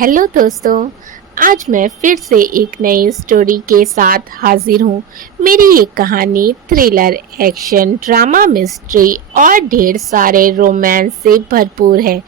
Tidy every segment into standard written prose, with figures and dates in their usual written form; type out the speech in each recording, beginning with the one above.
Hello दोस्तों। आज मैं फिर से एक नई स्टोरी के साथ हाजिर हूँ। मेरी ये कहानी थ्रिलर, एक्शन, ड्रामा, मिस्ट्री और ढेर सारे रोमांस से भरपूर है।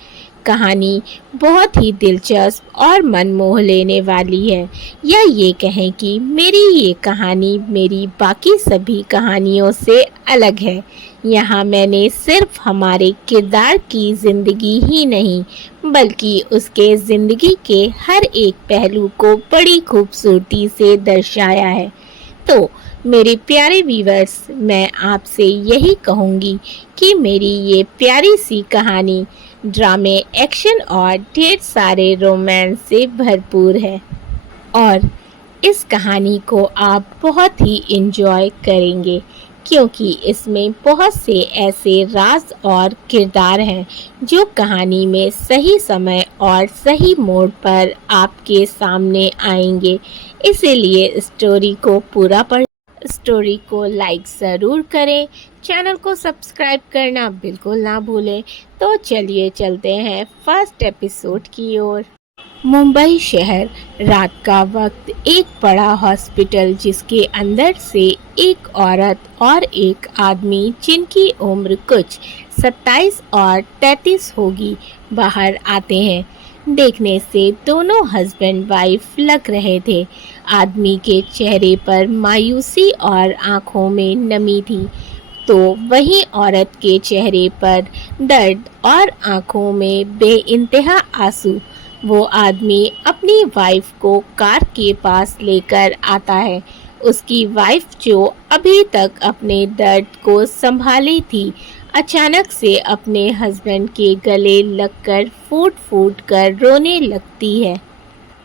कहानी बहुत ही दिलचस्प और मन मोह लेने वाली है, या ये कहें कि मेरी ये कहानी मेरी बाकी सभी कहानियों से अलग है। यहाँ मैंने सिर्फ हमारे किरदार की ज़िंदगी ही नहीं, बल्कि उसके ज़िंदगी के हर एक पहलू को बड़ी खूबसूरती से दर्शाया है। तो मेरे प्यारे व्यूअर्स, मैं आपसे यही कहूँगी कि मेरी ये प्यारी सी कहानी ड्रामे, एक्शन और ढेर सारे रोमांस से भरपूर है और इस कहानी को आप बहुत ही एंजॉय करेंगे, क्योंकि इसमें बहुत से ऐसे राज और किरदार हैं जो कहानी में सही समय और सही मोड़ पर आपके सामने आएंगे। इसीलिए स्टोरी को लाइक ज़रूर करें, चैनल को सब्सक्राइब करना बिल्कुल ना भूलें। तो चलिए चलते हैं फर्स्ट एपिसोड की ओर। मुंबई शहर, रात का वक्त, एक बड़ा हॉस्पिटल जिसके अंदर से एक औरत और एक आदमी जिनकी उम्र कुछ 27 और 33 होगी बाहर आते हैं। देखने से दोनों हस्बैंड वाइफ लग रहे थे। आदमी के चेहरे पर मायूसी और आंखों में नमी थी, तो वहीं औरत के चेहरे पर दर्द और आंखों में बेइंतहा आंसू। वो आदमी अपनी वाइफ को कार के पास लेकर आता है। उसकी वाइफ जो अभी तक अपने दर्द को संभाली थी, अचानक से अपने हस्बैंड के गले लगकर फूट फूट कर रोने लगती है।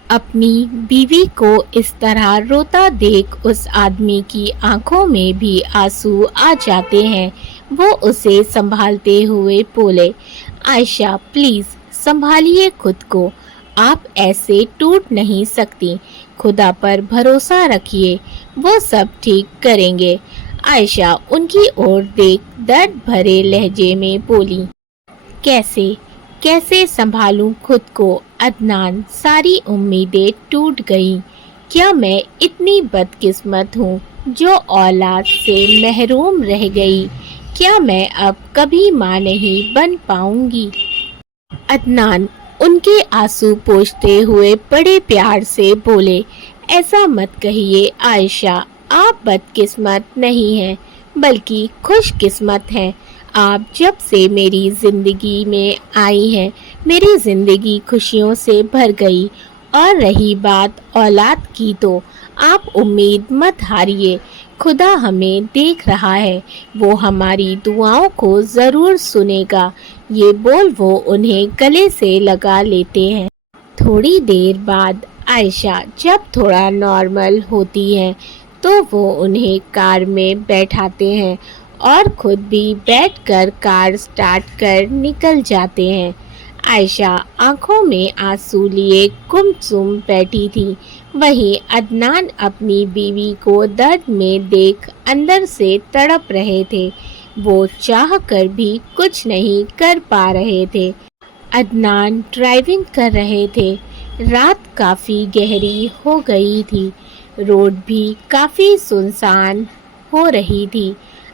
अपनी बीवी को इस तरह रोता देख उस आदमी की आंखों में भी आंसू आ जाते हैं। वो उसे संभालते हुए बोले, आयशा प्लीज़ संभालिए खुद को, आप ऐसे टूट नहीं सकती। खुदा पर भरोसा रखिए, वो सब ठीक करेंगे। आयशा उनकी ओर देख दर्द भरे लहजे में बोली, कैसे संभालूं खुद को अदनान, सारी उम्मीदें टूट गई। क्या मैं इतनी बदकिस्मत हूँ जो औलाद से महरूम रह गई? क्या मैं अब कभी माँ नहीं बन पाऊंगी? अदनान उनके आंसू पोंछते हुए बड़े प्यार से बोले, ऐसा मत कहिए आयशा, आप बदकिस्मत नहीं हैं बल्कि खुशकिस्मत हैं। आप जब से मेरी ज़िंदगी में आई हैं, मेरी ज़िंदगी खुशियों से भर गई। और रही बात औलाद की, तो आप उम्मीद मत हारिए, खुदा हमें देख रहा है, वो हमारी दुआओं को ज़रूर सुनेगा। ये बोल वो उन्हें गले से लगा लेते हैं। थोड़ी देर बाद आयशा जब थोड़ा नॉर्मल होती है, तो वो उन्हें कार में बैठाते हैं और खुद भी बैठकर कार स्टार्ट कर निकल जाते हैं। आयशा आंखों में आंसू लिए गुमसुम बैठी थी। वहीं अदनान अपनी बीवी को दर्द में देख अंदर से तड़प रहे थे। वो चाह कर भी कुछ नहीं कर पा रहे थे। अदनान ड्राइविंग कर रहे थे। रात काफ़ी गहरी हो गई थी। रोड भी काफ़ी सुनसान हो रही थी।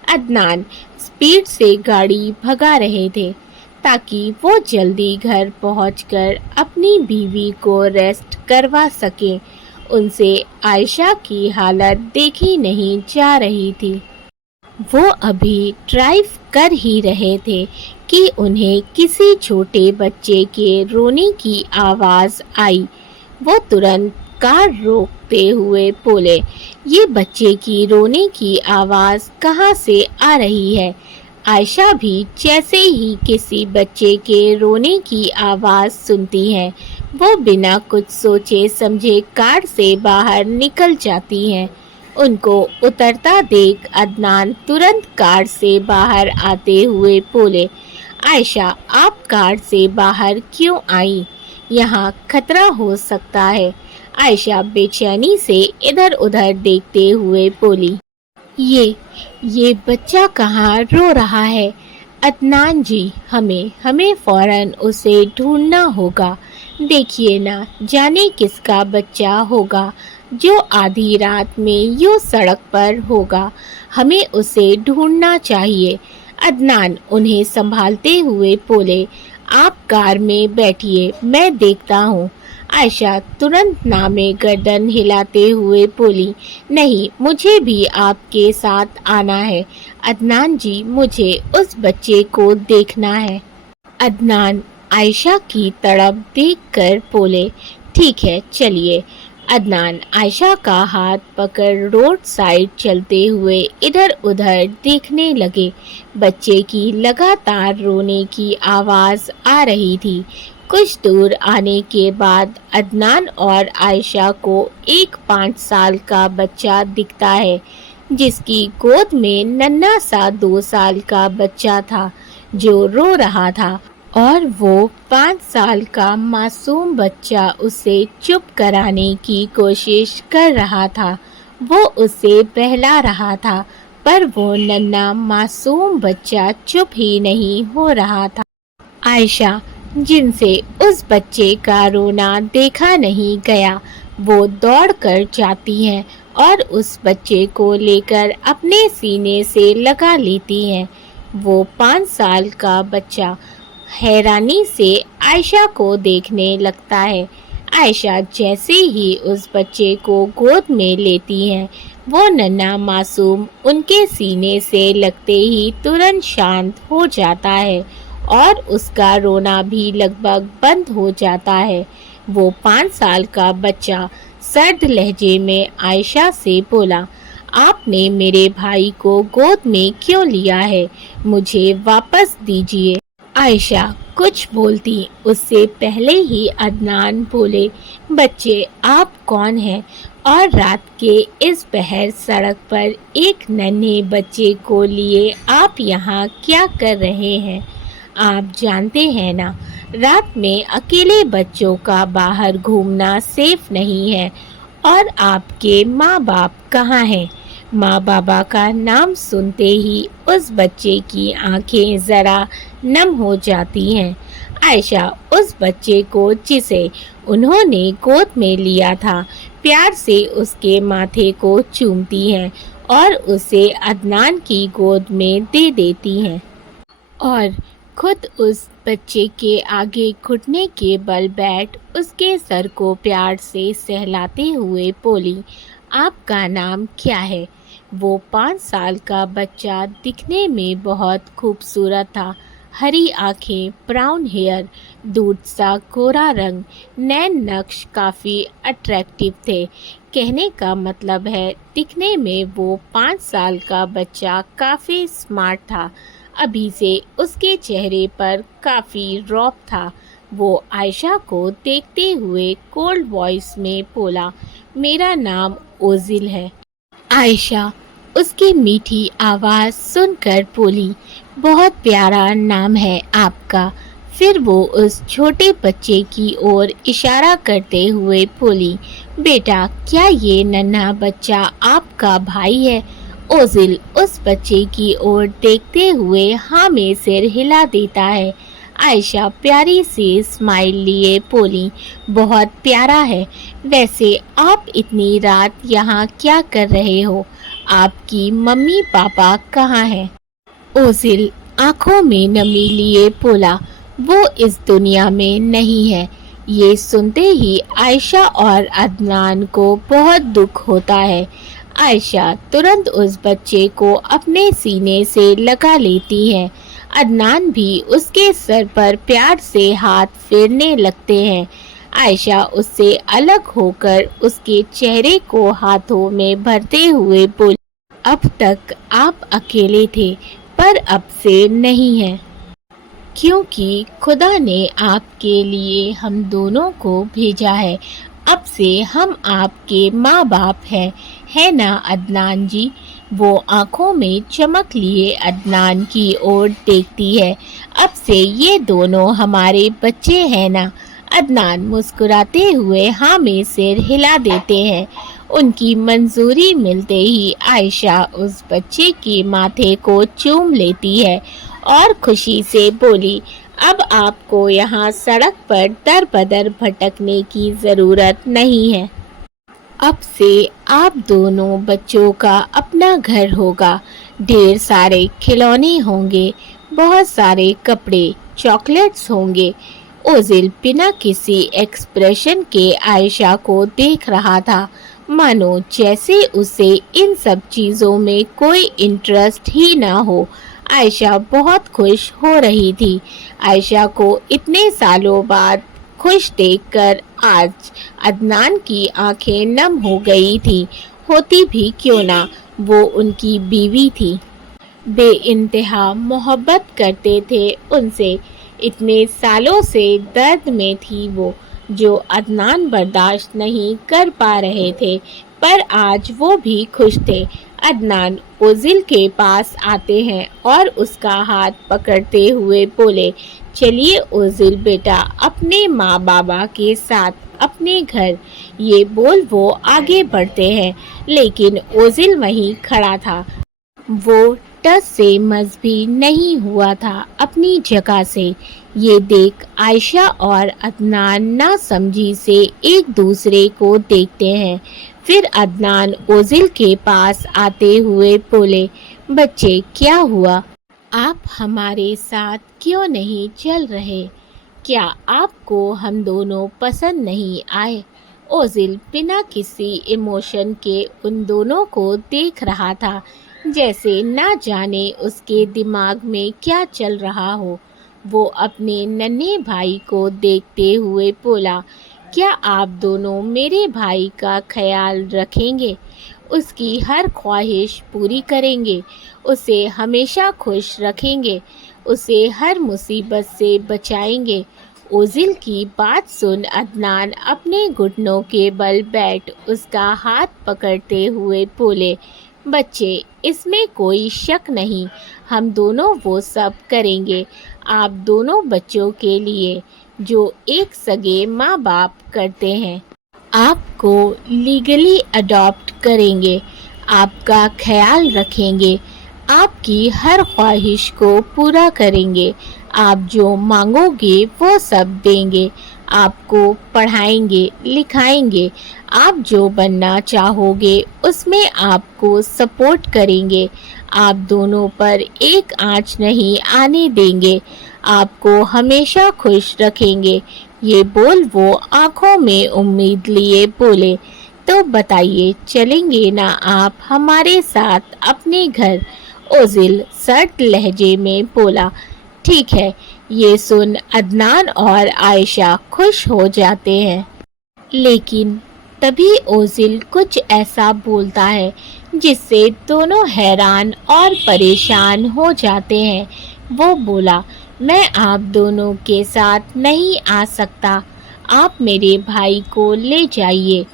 अदनान स्पीड से गाड़ी भगा रहे थे ताकि वो जल्दी घर पहुंचकर अपनी बीवी को रेस्ट करवा सकें। उनसे आयशा की हालत देखी नहीं जा रही थी। वो अभी ड्राइव कर ही रहे थे कि उन्हें किसी छोटे बच्चे के रोने की आवाज़ आई। वो तुरंत कार रोकते हुए बोले, ये बच्चे की रोने की आवाज़ कहाँ से आ रही है? आयशा भी जैसे ही किसी बच्चे के रोने की आवाज़ सुनती है, वो बिना कुछ सोचे समझे कार से बाहर निकल जाती हैं। उनको उतरता देख अदनान तुरंत कार से बाहर आते हुए बोले, आयशा आप कार से बाहर क्यों आई? यहाँ खतरा हो सकता है। आयशा बेचैनी से इधर उधर देखते हुए बोली, ये बच्चा कहाँ रो रहा है? अदनान जी, हमें फ़ौरन उसे ढूंढना होगा। देखिए ना, जाने किसका बच्चा होगा जो आधी रात में यूं सड़क पर होगा। हमें उसे ढूंढना चाहिए। अदनान उन्हें संभालते हुए बोले, आप कार में बैठिए, मैं देखता हूँ। आयशा तुरंत नामे गर्दन हिलाते हुए बोली, नहीं, मुझे भी आपके साथ आना है। अदनान जी, मुझे उस बच्चे को देखना है। अदनान आयशा की तड़प देखकर बोले, ठीक है, चलिए। अदनान आयशा का हाथ पकड़ रोड साइड चलते हुए इधर उधर देखने लगे। बच्चे की लगातार रोने की आवाज़ आ रही थी। कुछ दूर आने के बाद अदनान और आयशा को एक 5 साल का बच्चा दिखता है, जिसकी गोद में नन्हा सा 2 साल का बच्चा था जो रो रहा था, और वो 5 साल का मासूम बच्चा उसे चुप कराने की कोशिश कर रहा था। वो उसे बहला रहा था, पर वो नन्हा मासूम बच्चा चुप ही नहीं हो रहा था। आयशा, जिनसे उस बच्चे का रोना देखा नहीं गया, वो दौड़कर जाती हैं और उस बच्चे को लेकर अपने सीने से लगा लेती हैं। वो 5 साल का बच्चा हैरानी से आयशा को देखने लगता है। आयशा जैसे ही उस बच्चे को गोद में लेती है, वो नन्हा मासूम उनके सीने से लगते ही तुरंत शांत हो जाता है और उसका रोना भी लगभग बंद हो जाता है। वो 5 साल का बच्चा सर्द लहजे में आयशा से बोला, आपने मेरे भाई को गोद में क्यों लिया है? मुझे वापस दीजिए। आयशा कुछ बोलती उससे पहले ही अदनान बोले, बच्चे, आप कौन हैं और रात के इस पहर सड़क पर एक नन्हे बच्चे को लिए आप यहाँ क्या कर रहे हैं? आप जानते हैं ना, रात में अकेले बच्चों का बाहर घूमना सेफ नहीं है। और आपके माँ बाप कहाँ हैं? माँ बाबा का नाम सुनते ही उस बच्चे की आंखें ज़रा नम हो जाती हैं। आयशा उस बच्चे को, जिसे उन्होंने गोद में लिया था, प्यार से उसके माथे को चूमती हैं और उसे अदनान की गोद में दे देती हैं और खुद उस बच्चे के आगे घुटने के बल बैठ उसके सर को प्यार से सहलाते हुए बोली, आपका नाम क्या है? वो 5 साल का बच्चा दिखने में बहुत खूबसूरत था। हरी आंखें, ब्राउन हेयर, दूध सा गोरा रंग, नैन नक्श काफ़ी अट्रैक्टिव थे। कहने का मतलब है, दिखने में वो 5 साल का बच्चा काफ़ी स्मार्ट था। अभी से उसके चेहरे पर काफ़ी रौब था। वो आयशा को देखते हुए कोल्ड वॉइस में बोला, मेरा नाम ओजिल है। आयशा उसकी मीठी आवाज़ सुनकर बोली, बहुत प्यारा नाम है आपका। फिर वो उस छोटे बच्चे की ओर इशारा करते हुए बोली, बेटा, क्या ये नन्हा बच्चा आपका भाई है? ओजिल उस बच्चे की ओर देखते हुए हाँ में सिर हिला देता है। आयशा प्यारी सी स्माइल लिए बोली, बहुत प्यारा है। वैसे आप इतनी रात यहाँ क्या कर रहे हो? आपकी मम्मी पापा कहाँ हैं? ओजिल आंखों में नमी लिए बोला, वो इस दुनिया में नहीं है। ये सुनते ही आयशा और अदनान को बहुत दुख होता है। आयशा तुरंत उस बच्चे को अपने सीने से लगा लेती है। अदनान भी उसके सर पर प्यार से हाथ फेरने लगते हैं। आयशा उससे अलग होकर उसके चेहरे को हाथों में भरते हुए बोली, अब तक आप अकेले थे, पर अब से नहीं है, क्योंकि खुदा ने आपके लिए हम दोनों को भेजा है। अब से हम आपके माँ बाप हैं, है ना अदनान जी? वो आंखों में चमक लिए अदनान की ओर देखती है। अब से ये दोनों हमारे बच्चे हैं ना? अदनान मुस्कुराते हुए हाँ में सिर हिला देते हैं। उनकी मंजूरी मिलते ही आयशा उस बच्चे के माथे को चूम लेती है और खुशी से बोली, अब आपको यहाँ सड़क पर दर बदर भटकने की ज़रूरत नहीं है। अब से आप दोनों बच्चों का अपना घर होगा, ढेर सारे खिलौने होंगे, बहुत सारे कपड़े, चॉकलेट्स होंगे। ओजिल बिना किसी एक्सप्रेशन के आयशा को देख रहा था, मानो जैसे उसे इन सब चीज़ों में कोई इंटरेस्ट ही ना हो। आयशा बहुत खुश हो रही थी। आयशा को इतने सालों बाद खुश देखकर आज अदनान की आंखें नम हो गई थी। होती भी क्यों ना, वो उनकी बीवी थी। बेइंतहा मोहब्बत करते थे उनसे। इतने सालों से दर्द में थी वो, जो अदनान बर्दाश्त नहीं कर पा रहे थे, पर आज वो भी खुश थे। अदनान ओजिल के पास आते हैं और उसका हाथ पकड़ते हुए बोले, चलिए ओजिल बेटा, अपने माँ बाबा के साथ अपने घर। ये बोल वो आगे बढ़ते हैं, लेकिन ओजिल वहीं खड़ा था। वो टस से मस भी नहीं हुआ था अपनी जगह से। ये देख आयशा और अदनान नासमझी से एक दूसरे को देखते हैं। फिर अदनान ओजिल के पास आते हुए बोले, बच्चे क्या हुआ? आप हमारे साथ क्यों नहीं चल रहे? क्या आपको हम दोनों पसंद नहीं आए? ओजिल बिना किसी इमोशन के उन दोनों को देख रहा था, जैसे ना जाने उसके दिमाग में क्या चल रहा हो। वो अपने नन्हे भाई को देखते हुए बोला, क्या आप दोनों मेरे भाई का ख्याल रखेंगे? उसकी हर ख्वाहिश पूरी करेंगे, उसे हमेशा खुश रखेंगे, उसे हर मुसीबत से बचाएंगे। ओजिल की बात सुन अदनान अपने घुटनों के बल बैठ उसका हाथ पकड़ते हुए बोले, बच्चे इसमें कोई शक नहीं, हम दोनों वो सब करेंगे आप दोनों बच्चों के लिए जो एक सगे माँ बाप करते हैं। आपको लीगली अडॉप्ट करेंगे, आपका ख्याल रखेंगे, आपकी हर ख्वाहिश को पूरा करेंगे, आप जो मांगोगे वो सब देंगे, आपको पढ़ाएंगे लिखाएंगे, आप जो बनना चाहोगे उसमें आपको सपोर्ट करेंगे, आप दोनों पर एक आंच नहीं आने देंगे, आपको हमेशा खुश रखेंगे। ये बोल वो आंखों में उम्मीद लिए बोले, तो बताइए चलेंगे ना आप हमारे साथ अपने घर? ओजिल सर्द लहजे में बोला, ठीक है। ये सुन अदनान और आयशा खुश हो जाते हैं, लेकिन तभी ओजिल कुछ ऐसा बोलता है जिससे दोनों हैरान और परेशान हो जाते हैं। वो बोला, मैं आप दोनों के साथ नहीं आ सकता, आप मेरे भाई को ले जाइए।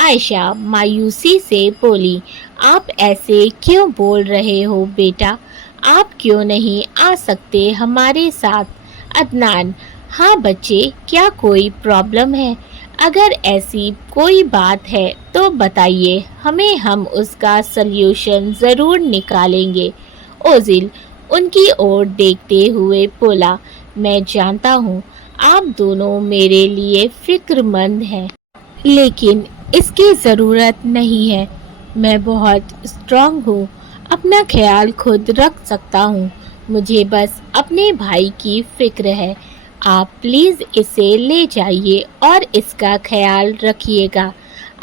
आयशा मायूसी से बोली, आप ऐसे क्यों बोल रहे हो बेटा? आप क्यों नहीं आ सकते हमारे साथ? अदनान, हाँ बच्चे, क्या कोई प्रॉब्लम है? अगर ऐसी कोई बात है तो बताइए हमें, हम उसका सल्यूशन ज़रूर निकालेंगे। ओजिल उनकी ओर देखते हुए बोला, मैं जानता हूँ आप दोनों मेरे लिए फिक्रमंद हैं, लेकिन इसकी ज़रूरत नहीं है। मैं बहुत स्ट्रांग हूँ, अपना ख्याल खुद रख सकता हूँ, मुझे बस अपने भाई की फिक्र है। आप प्लीज़ इसे ले जाइए और इसका ख्याल रखिएगा।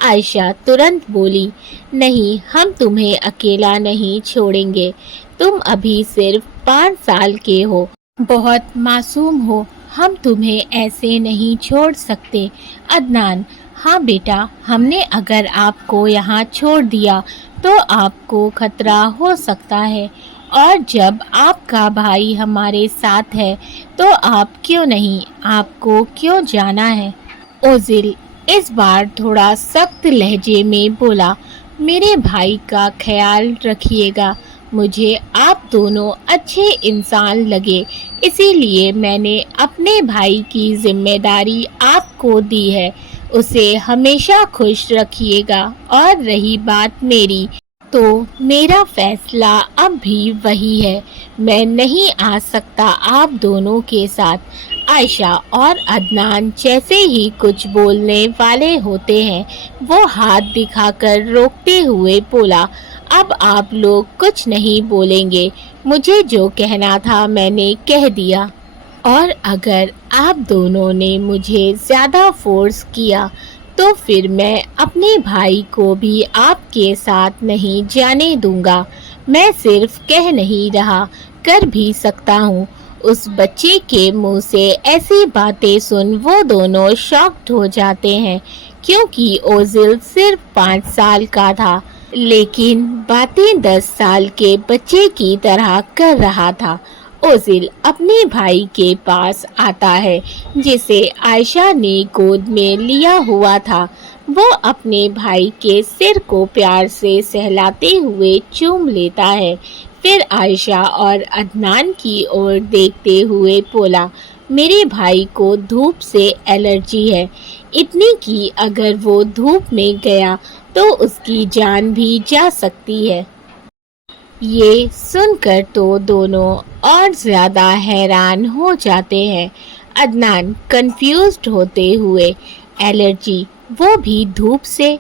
आयशा तुरंत बोली, नहीं, हम तुम्हें अकेला नहीं छोड़ेंगे, तुम अभी सिर्फ 5 साल के हो, बहुत मासूम हो, हम तुम्हें ऐसे नहीं छोड़ सकते। अदनान, हाँ बेटा, हमने अगर आपको यहाँ छोड़ दिया तो आपको खतरा हो सकता है, और जब आपका भाई हमारे साथ है तो आप क्यों नहीं, आपको क्यों जाना है? ओजिल इस बार थोड़ा सख्त लहजे में बोला, मेरे भाई का ख्याल रखिएगा, मुझे आप दोनों अच्छे इंसान लगे, इसीलिए मैंने अपने भाई की जिम्मेदारी आपको दी है, उसे हमेशा खुश रखिएगा। और रही बात मेरी, तो मेरा फैसला अब भी वही है। मैं नहीं आ सकता आप दोनों के साथ। आयशा और अदनान जैसे ही कुछ बोलने वाले होते हैं, वो हाथ दिखाकर रोकते हुए बोला, अब आप लोग कुछ नहीं बोलेंगे। मुझे जो कहना था मैंने कह दिया, और अगर आप दोनों ने मुझे ज़्यादा फोर्स किया तो फिर मैं अपने भाई को भी आपके साथ नहीं जाने दूंगा। मैं सिर्फ कह नहीं रहा, कर भी सकता हूँ। उस बच्चे के मुंह से ऐसी बातें सुन वो दोनों शॉक्ड हो जाते हैं, क्योंकि ओजिल सिर्फ 5 साल का था, लेकिन बातें 10 साल के बच्चे की तरह कर रहा था। ओजिल अपने भाई के पास आता है, जिसे आयशा ने गोद में लिया हुआ था। वो अपने भाई के सिर को प्यार से सहलाते हुए चूम लेता है। फिर आयशा और अदनान की ओर देखते हुए बोला, मेरे भाई को धूप से एलर्जी है, इतनी कि अगर वो धूप में गया तो उसकी जान भी जा सकती है। ये सुनकर तो दोनों और ज़्यादा हैरान हो जाते हैं। अदनान कंफ्यूज्ड होते हुए, एलर्जी, वो भी धूप से?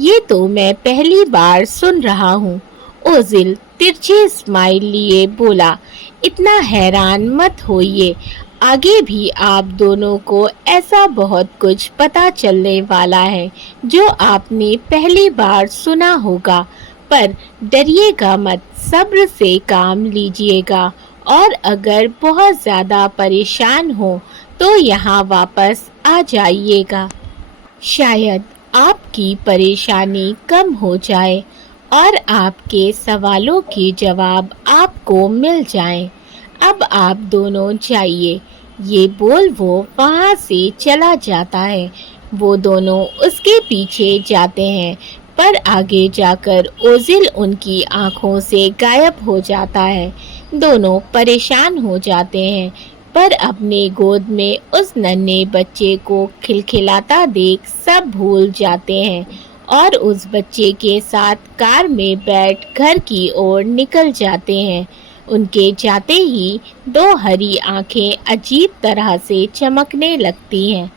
ये तो मैं पहली बार सुन रहा हूँ। ओजिल तिरछे स्माइल लिए बोला, इतना हैरान मत होइए, आगे भी आप दोनों को ऐसा बहुत कुछ पता चलने वाला है जो आपने पहली बार सुना होगा। पर डरिएगा मत, सब्र से काम लीजिएगा, और अगर बहुत ज़्यादा परेशान हो तो यहाँ वापस आ जाइएगा। शायद आपकी परेशानी कम हो जाए और आपके सवालों के जवाब आपको मिल जाएं। अब आप दोनों जाइए। ये बोल वो वहाँ से चला जाता है। वो दोनों उसके पीछे जाते हैं, पर आगे जाकर ओजिल उनकी आंखों से गायब हो जाता है। दोनों परेशान हो जाते हैं, पर अपने गोद में उस नन्हे बच्चे को खिलखिलाता देख सब भूल जाते हैं और उस बच्चे के साथ कार में बैठ घर की ओर निकल जाते हैं। उनके जाते ही दो हरी आंखें अजीब तरह से चमकने लगती हैं।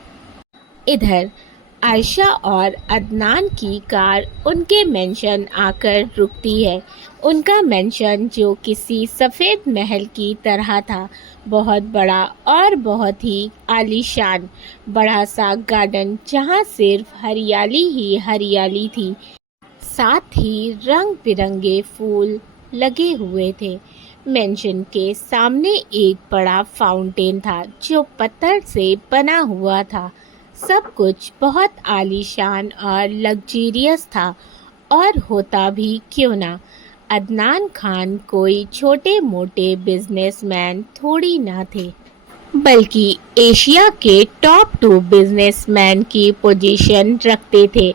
इधर आयशा और अदनान की कार उनके मेंशन आकर रुकती है। उनका मेंशन, जो किसी सफ़ेद महल की तरह था, बहुत बड़ा और बहुत ही आलीशान, बड़ा सा गार्डन जहाँ सिर्फ हरियाली ही हरियाली थी, साथ ही रंग बिरंगे फूल लगे हुए थे। मेंशन के सामने एक बड़ा फाउंटेन था जो पत्थर से बना हुआ था। सब कुछ बहुत आलीशान और लग्जरियस था, और होता भी क्यों ना। अदनान खान कोई छोटे मोटे बिजनेसमैन थोड़ी ना थे, बल्कि एशिया के टॉप 2 बिजनेसमैन की पोजीशन रखते थे।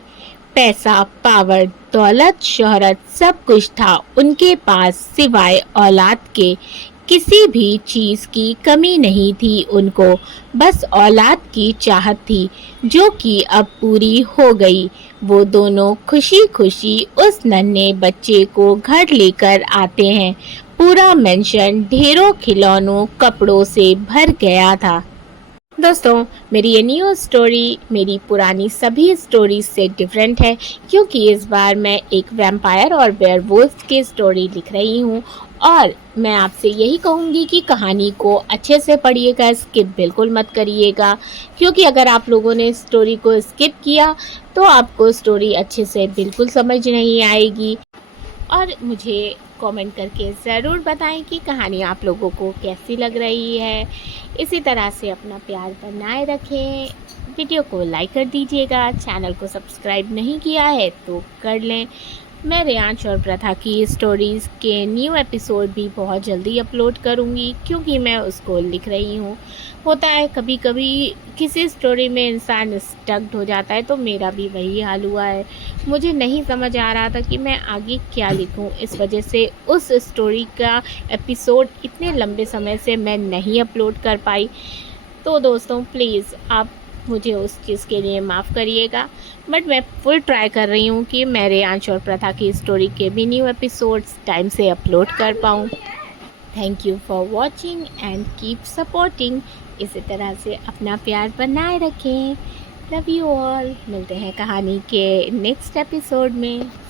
पैसा, पावर, दौलत, शोहरत, सब कुछ था उनके पास, सिवाय औलाद के। किसी भी चीज़ की कमी नहीं थी उनको, बस औलाद की चाहत थी, जो कि अब पूरी हो गई। वो दोनों खुशी खुशी उस नन्हे बच्चे को घर लेकर आते हैं। पूरा मेंशन ढेरों खिलौनों, कपड़ों से भर गया था। दोस्तों, मेरी ये न्यू स्टोरी मेरी पुरानी सभी स्टोरीज से डिफरेंट है, क्योंकि इस बार मैं एक वैम्पायर और वेयरवुल्फ की स्टोरी लिख रही हूँ। और मैं आपसे यही कहूँगी कि कहानी को अच्छे से पढ़िएगा, स्किप बिल्कुल मत करिएगा, क्योंकि अगर आप लोगों ने स्टोरी को स्किप किया तो आपको स्टोरी अच्छे से बिल्कुल समझ नहीं आएगी। और मुझे कमेंट करके ज़रूर बताएं कि कहानी आप लोगों को कैसी लग रही है। इसी तरह से अपना प्यार बनाए रखें। वीडियो को लाइक कर दीजिएगा। चैनल को सब्सक्राइब नहीं किया है तो कर लें। मैं रेयांश और प्रथा की स्टोरीज़ के न्यू एपिसोड भी बहुत जल्दी अपलोड करूँगी, क्योंकि मैं उसको लिख रही हूँ। होता है कभी कभी किसी स्टोरी में इंसान स्टक्ड हो जाता है, तो मेरा भी वही हाल हुआ है। मुझे नहीं समझ आ रहा था कि मैं आगे क्या लिखूँ, इस वजह से उस स्टोरी का एपिसोड इतने लंबे समय से मैं नहीं अपलोड कर पाई। तो दोस्तों, प्लीज़ आप مجھے اس چیز کے لیے معاف کریے گا، بٹ میں فل ٹرائی کر رہی ہوں کہ میں ریانش اور پرتھا کی اسٹوری کے بھی نیو ایپیسوڈس ٹائم سے اپلوڈ کر پاؤں۔ Thank you for watching and keep supporting. اسی طرح سے اپنا پیار بنائے رکھیں۔ Love you all. ملتے ہیں کہانی کے نیکسٹ ایپیسوڈ میں۔